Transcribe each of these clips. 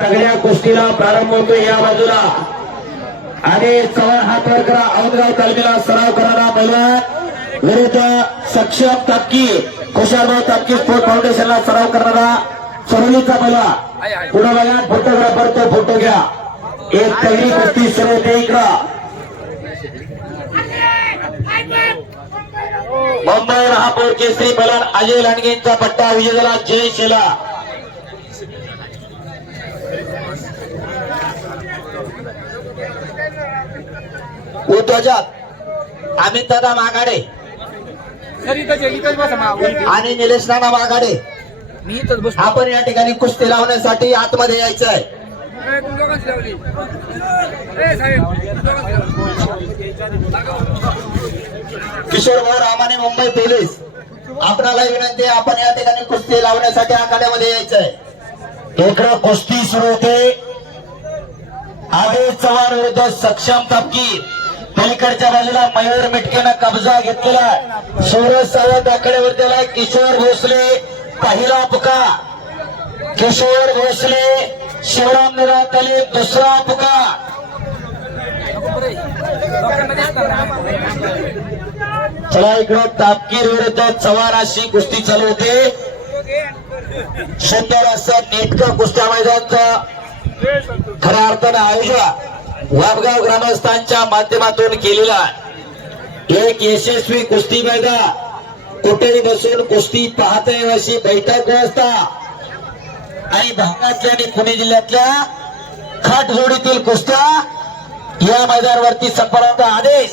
सगळ्या कुस्तीला प्रारंभ होतो या बाजूला आणि चव्हाण हात वर करा. औदगाव तालमीला सराव करणारा पैलवान विरुद्ध सक्षम तापकी खुशालभाऊ तापकी स्पोर्ट फाउंडेशनला सराव करणारा चरोलीचा पैलवान. पुढे बघा फोटोग्राफर तो फोटो घ्या. एक तगडी कुस्ती सुरू होते इकडं. मुंबई महापौर केसरी पैलवान अजय लांडगेंचा पट्टा विजय झाला. जय शेला. उद्योजक अमित दादा मागाडे आणि निलेश नाना मागाडे आपण या ठिकाणी कुस्ती लावण्यासाठी आतमध्ये यायचं आहे. किशोर भाऊ रामाने मुंबई पोलीस आपणाला विनंती आहे आपण या ठिकाणी कुस्ती लावण्यासाठी आखाड्यामध्ये यायचं आहे. इकडं कुस्ती सुरू होते. आदेश चव्हाण विरुद्ध सक्षम तापकी. पलीकडच्या बाजूला मयूर मिटकेनं कब्जा घेतलेला. सूरज सावंत आकड्यावर त्याला. किशोर भोसले पहिला पुकार. किशोर भोसले शिवराम निरातले दुसरा पुकार. चला इकडं तापकीर विरुद्ध चव्हाण अशी कुस्ती चालू होते. सुंदर असं नेटकं कुस्त्या मैदानाचं खऱ्या अर्थानं आयोजन वाबगाव ग्रामस्थांच्या माध्यमातून केलेला एक यशस्वी कुस्ती मैदान. कुठेही बसून कुस्ती पाहता येईल अशी बैठक व्यवस्था आणि भागातल्या आणि पुणे जिल्ह्यातल्या खाट जोडीतील कुस्त्या या मैदानावरती संपवण्याचा आदेश.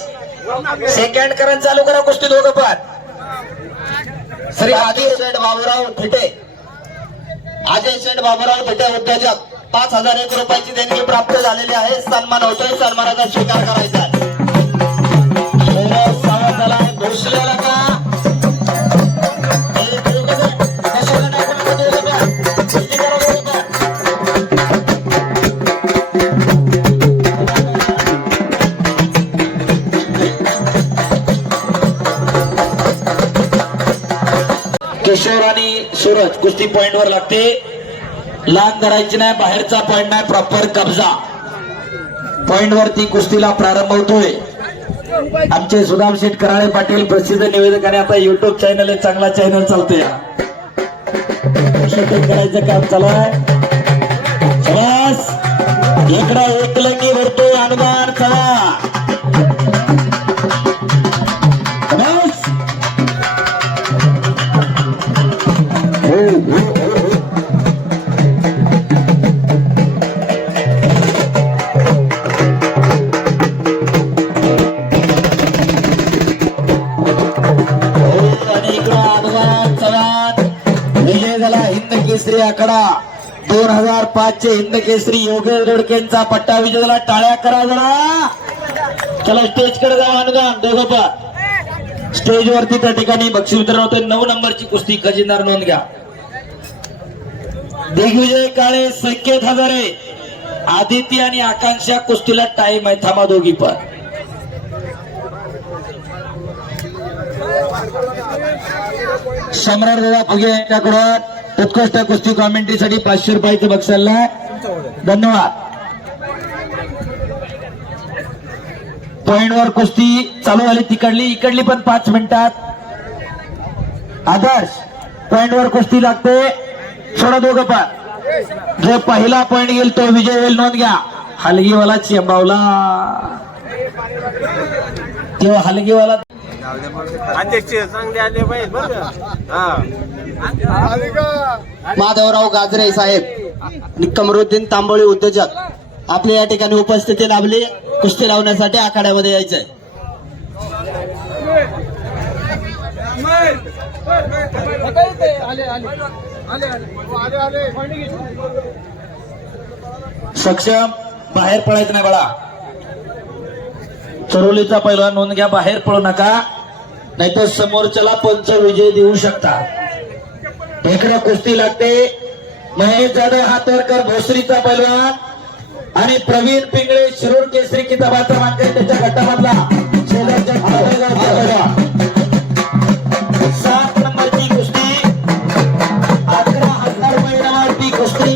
सेकंड करंट चालू करा कुस्ती दोघं पण. श्री अजय शेठ बाबूराव थिटे. अजय शेठ बाबूराव थिटे उद्योजक 5,001 रुपयाची देणगी प्राप्त झालेली आहे. सन्मान होतोय. सन्मानाचा स्वीकार करायचा. सावंताला घोषलेला का किशोर आणि सूरज कुस्ती पॉइंट वर लागते. लांब धरायची नाही. बाहेरचा पॉइंट नाही. प्रॉपर कब्जा पॉइंट वरती कुस्तीला प्रारंभ होतोय. आमचे सुदाम शेठ कराळे पाटील प्रसिद्ध निवेदकाने आता युट्यूब चॅनल आहे. चांगला चॅनल चालतोय. करायचं काम चालू आहे. इकडं एकलंगी भरतोय हनुमान चव्हाण. केसरी आकडा 2005 चे हिंद केसरी योगेश रोडकेंचा पट्टा विजय झाला. टाळ्या करा जरा. चला स्टेज कडे जाऊ. अनुदान दोघं पण स्टेज वरती त्या ठिकाणी बक्षीस वितरण होते. 9 नंबरची कुस्ती खजिनदार नोंद घ्या. दिग्विजय काळे संकेत हजारे आदित्य आणि आकांक्षा कुस्तीला टाइम आहे. थांबा दोघी पण. सम्राट दादा फुगे यांच्याकडून उत्कृष्ट कुस्ती कॉमेंट्रीसाठी 500 रुपयाचं बक्षीस. धन्यवाद. पॉइंट वर कुस्ती चालू झाली. इकडली पण 5 मिनिटात. आदर्श पॉइंट वर कुस्ती लागते. सोडा दोघं पण. जो पहिला पॉइंट घेईल तो विजय होईल. नोंद घ्या. हलगीवाला चेंबावला तेव्हा हलगीवाला माधवराव गाजरे साहेब कमरुद्दीन तांबोळी उद्योजक आपल्या या ठिकाणी उपस्थिती लाभली. कुस्ती लावण्यासाठी आखाड्यामध्ये यायचंय. सक्षम बाहेर पडायचं नाही बाळा. चरोलीचा पहिला नोंद घ्या. बाहेर पडू नका नाहीतर समोरच्याला पंच विजय देऊ शकता. इकडे कुस्ती लागते. महेश जाधव हातवरकर भोसरीचा पहिलवान आणि प्रवीण पिंगळे शिरूर केसरी किताबाचा मानकरी त्याच्या गटामधला 7 नंबरची कुस्ती 11,000 रुपये कुस्ती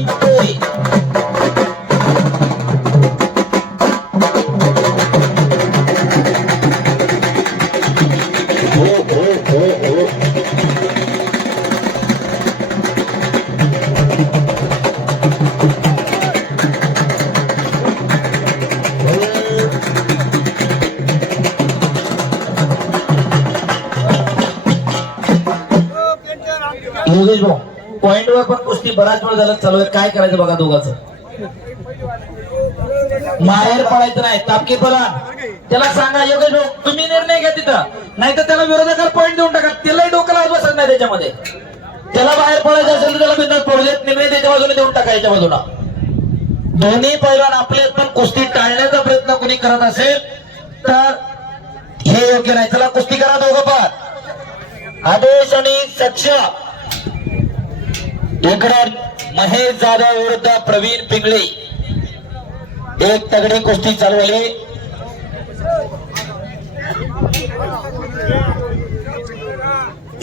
पॉइंटवर पण कुस्ती बराच वेळ झाला चालू आहे. काय करायचं बघा दोघांचं. माहेर पडायचं नाही. तापकी बोला त्याला सांगा योगेश भाऊ तुम्ही निर्णय घ्या तिथं, नाही तर त्याला विरोधकाला पॉइंट देऊन टाका. त्यालाही डोक्याला बसत नाही त्याच्यामध्ये. त्याला बाहेर पडायचं असेल तर त्याला बिंदास पडू देत. निर्णय त्याच्या बाजूने देऊन टाका याच्या बाजूला. दोन्ही पैलवान आपले पण कुस्ती टाळण्याचा प्रयत्न कोणी करत असेल तर हे योग्य नाही. चला कुस्ती करा दोघं पण. आदेश आणि सक्ष. इकडे महेश जाधव विरुद्ध प्रवीण पिंगळे. एक तगडी कुस्ती चालवली.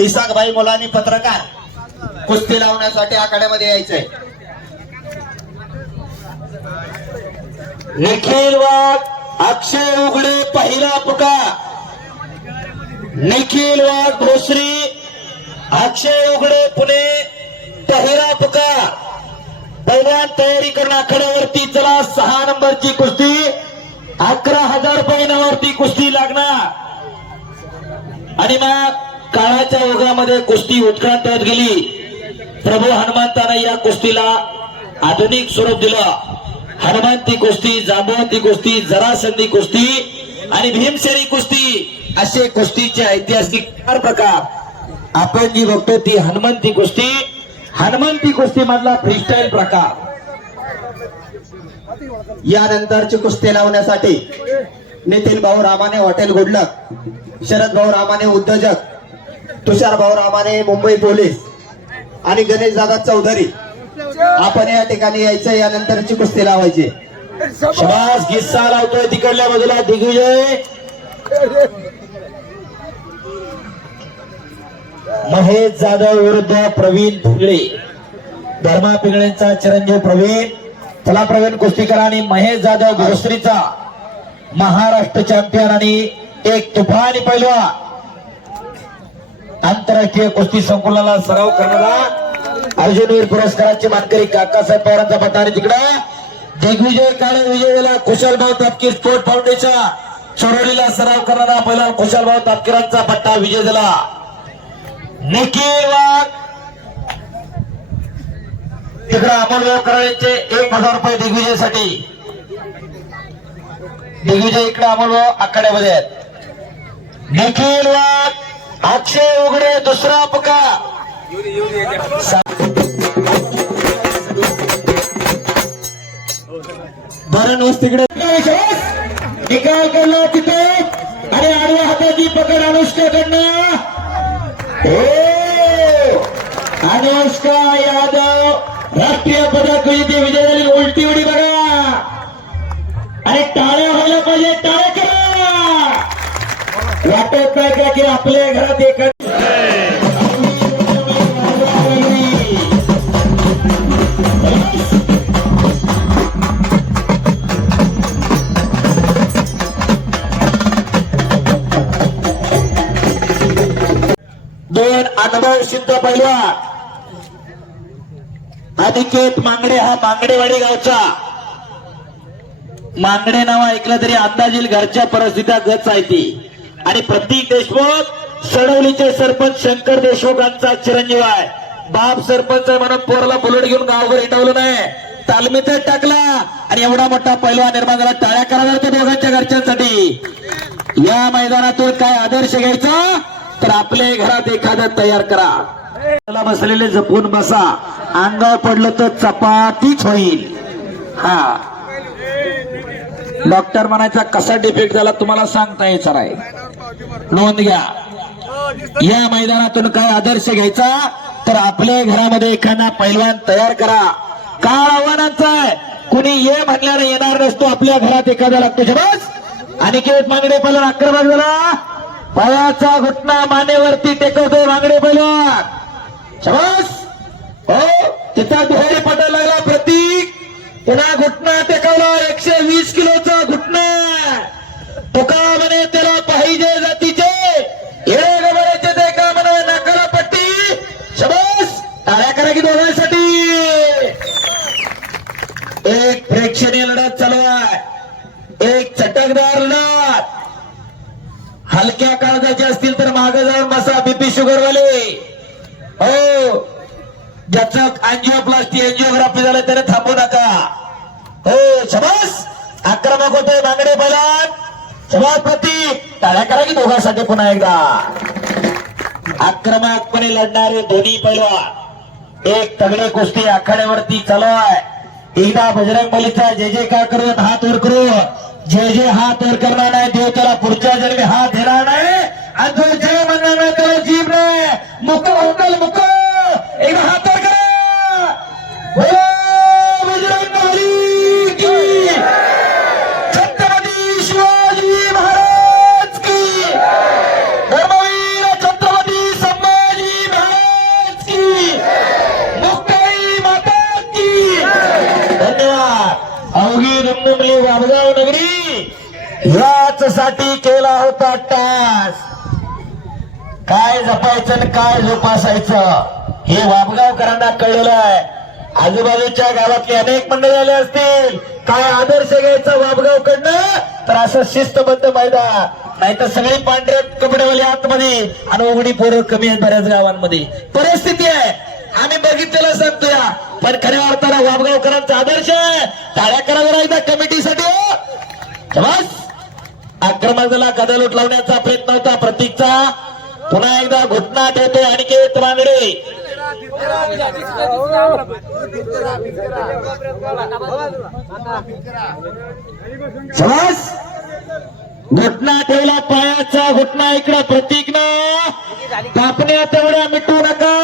इसाकभाई मुलांनी पत्रकार कुस्ती लावण्यासाठी आखाड्यामध्ये यायचंय. निखिल वाघ अक्षय उघडे पहिला पुकार. निखिल वाघ भोसरी अक्षय उघडे पुणे पहिला पुकार. पहिल्या तयारी करून आखाड्यावरती चला. 6 नंबरची कुस्ती 11,000 रुपयांवरती कुस्ती लागणार. आणि मग काळाच्या ओघामध्ये कुस्ती उत्क्रांत होत गेली. प्रभू हनुमंतानं या कुस्तीला आधुनिक स्वरूप दिलं. हनुमंती कुस्ती, जांबवंती कुस्ती, जरासंधी कुस्ती आणि भीमसेनी कुस्ती असे कुस्तीचे ऐतिहासिक 4 प्रकार आपण जी बघतो ती हनुमंती कुस्ती. हनुमंती कुस्ती मधला फ्रीस्टाईल प्रकार. यानंतरची कुस्ती लावण्यासाठी नितीन भाऊ रामाने हॉटेल गुडलक, शरद भाऊ रामाने उद्योजक, तुषार भाऊ रामाने मुंबई पोलीस आणि गणेश दादा चौधरी आपण या ठिकाणी यायचं. यानंतरची कुस्ती लावायची. शबास गिस्सा लावतोय तिकडल्या बाजूला दिग्विजय. महेश जाधव विरुद्ध प्रवीण पिंगळे. धर्मा पिंगळेंचा चिरंजीव प्रवीण. चला प्रवीण कुस्ती करा. आणि महेश जाधव भोसरीचा महाराष्ट्र चॅम्पियन आणि एक तुफानी पैलवान. आंतरराष्ट्रीय कुस्ती संकुलाला सराव करणारा अर्जुनवीर पुरस्काराचे मानकरी काकासाहेब पवारांचा पट्टा. आणि तिकडे दिग्विजय काळे विजयला खुशालभाऊ तापकीर स्पोर्ट फाउंडेशन चोरलीला सराव करणारा पहिला खुशालभाऊ तापकीरांचा पट्टा विजय झाला. निखिल वाघ तिकडे अमोलभाऊ कराळेचे 1,000 रुपये दिग्विजयसाठी. दिग्विजय इकडे अमोलभाऊ आखाड्यामध्ये आहेत. निखिल वाघ अक्षय उघडे दुसरा पुकार. भरण तिकडे निकाल केला तिथे आणि आडव्या हाताची पकड अनुष्काकडनं. अनुष्का यादव राष्ट्रीय पदक विजेते विजय झाली. उलटी उडी बघा आणि टाळ्या व्हायला पाहिजे. टाळ्या करा. वाटत नाही का की आपल्या घरात एक दोन अनुभव सिद्ध पैलवान. अनिकेत मांगडे हा मांगडेवाडी गावचा. मांगडे नाव ऐकलं तरी अंदाजील घरच्या परिस्थित्या गच आहे ती. आणि प्रतीक देशमुख सडवलीचे सरपंच शंकर देशमुखांचा चिरंजीव आहे. बाप सरपंच आहे म्हणून पोराला बुलेट घेऊन गावभर हिटवलं नाही, तालमीतच टाकला आणि एवढा मोठा पैलवान निर्माण झाला. टाळ्या करायला होत्या दोघांच्या घरच्यांसाठी. या मैदानातून काय आदर्श घ्यायचा तर आपल्या घरात एखादं तयार करा. त्याला बसलेले जपून बसा. अंगावर पडलं तर चपातीच होईल. हा डॉक्टर म्हणायचा कसा डिफेक्ट झाला तुम्हाला सांगता यायचं नाही. नोंद घ्या. या मैदानातून काय आदर्श घ्यायचा तर आपल्या घरामध्ये एखादा पैलवान तयार करा. काळ आव्हानांचा आहे. कुणी ये म्हणल्याने येणार नसतो. आपल्या घरात एखादा लागतो. बस अनिकेत मांगडे पैलवान आक्रमक झाला. पायाचा घुटणा मानेवरती टेकवतोय मांगडे पैलवान. बस हो तिचा दुहेरी पटा लागला. प्रतीक पुन्हा घुटणा टेकवला. 120 किलोचा घुटणा. तुका म्हणे त्याला पाहिजे जातीचे हे गबराचे ते का म्हणे नाकाला पट्टी. शबास टाळ्या करा की दोघांसाठी. एक प्रेक्षणीय लढत चालू आहे. एक चटकदार लढत. हलक्या काळजाचे असतील तर मागे जाऊन बसा. बीपी शुगरवाले हो ज्याचं अँजिओप्लास्टी एंजिओग्राफी झालं त्याने थांबू नका. हो शबास, आक्रमक होते बांगडे बैलान. शबास प्रतीक, टाळ्या करा की दोघांसाठी पुन्हा एकदा. आक्रमकपणे लढणारे दोन्ही पैलवान एक तगडे कुस्ती आखाड्यावरती चालू आहे. एकदा बजरंग बलीचा जय जयकार करून हात वर करू. जे हात वर करणार नाही देव त्याला पुढच्या जन्मी हात देणार नाही. आणि जो जय म्हणणार नाही त्याला जीभ नाही. मुक होतल मुक. एकदा हात वर करा. बोलो बजरंग बली की, छत्रपती शिवाजी महाराज की, धर्मवीर छत्रपती संभाजी महाराज की, मुक्ताई माता की. धन्यवाद. अवघी दुमदुमली वाबगाव नगरी याच साठी केला होता टास. काय जपायचं आणि काय जोपासायचं हे वाबगावकरांना कळलेलं आहे. आजूबाजूच्या गावातले अनेक मंडळी आले असतील. काय आदर्श घ्यायचा वाबगावकडनं तर असं शिस्तबद्ध मैदान, नाही तर सगळे पांढरे कपडेवाले आतमध्ये आणि उघडी पोरं कमी आहेत बऱ्याच गावांमध्ये. परिस्थिती आहे, आम्ही बघितलेलं सांगतोय. पण खऱ्या अर्थानं वाबगावकरांचा आदर्श आहे. टाळ्या करा जरा एकदा कमिटीसाठी. बस आक्रमकाला कदलूट लावण्याचा प्रयत्न होता प्रतीकचा. पुन्हा एकदा घुटना ठेवतो अनिकेत बांगडे. बस घुटना ठेवला, पायाचा घुटना इकडं प्रतीकनं. कापण्या तेवढ्या मिटू नका.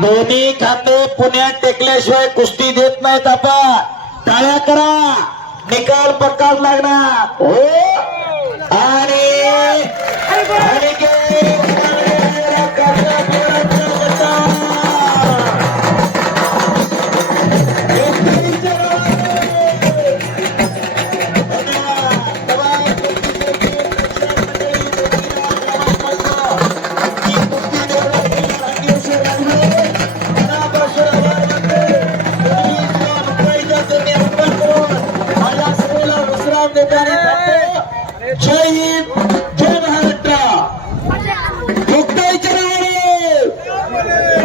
दोन्ही खांदे पुण्यात टेकल्याशिवाय कुस्ती देत नाहीत आपण. टाळ्या करा, निकाल पक्काच लागणार. हो आणि जय हिंद, जय महाराष्ट्र. मुक्ताईच्या नावाने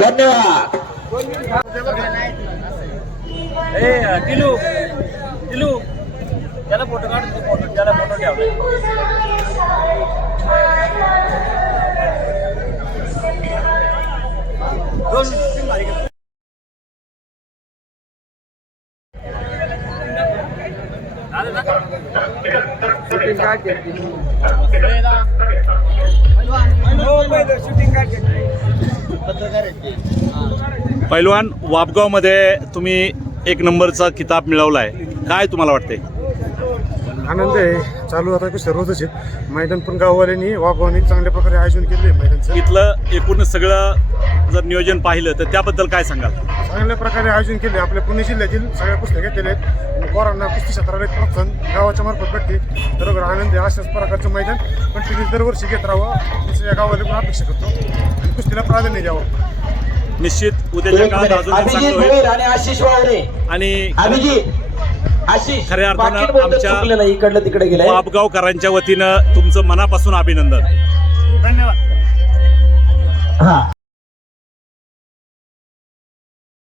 धन्यवाद. टिलू त्याला फोटो काढ. त्याला फोटो ठेवलाय. पैलवान, वाबगावमध्ये तुम्ही एक नंबरचा किताब मिळवलाय, काय तुम्हाला वाटतंय? आनंद आहे. चालू आता की सर्वच मैदान पण गाववाल्यांनी वाघवानी चांगल्या प्रकारे आयोजन केले मैदानचं. इथलं एकूण सगळं जर नियोजन पाहिलं तर त्याबद्दल काय सांगाल? चांगल्या प्रकारे आयोजन केले. आपल्या पुणे जिल्ह्यातील सगळ्या कुस्त्या घेतलेल्या आहेत. आणि पोरांना कुस्ती क्षेत्राला एक प्रोत्साहन गावाच्या मार्फत भेटते. बरोबर आनंद आहे. अशाच प्रकारचं मैदान कंटिन्यू दरवर्षी घेत राहावं या गावाला पण अपेक्षा करतो. आणि कुस्तीला प्राधान्य द्यावं. निश्चित उद्याच्या काळात अजून चांगलं होईल. आणि आशिष वावरे आणि अभिजित आशिष खऱ्या अर्थानं आमच्या इकडलं तिकडे गेलं. वाबगावकरांच्या वतीनं तुमचं मनापासून अभिनंदन. धन्यवाद. हा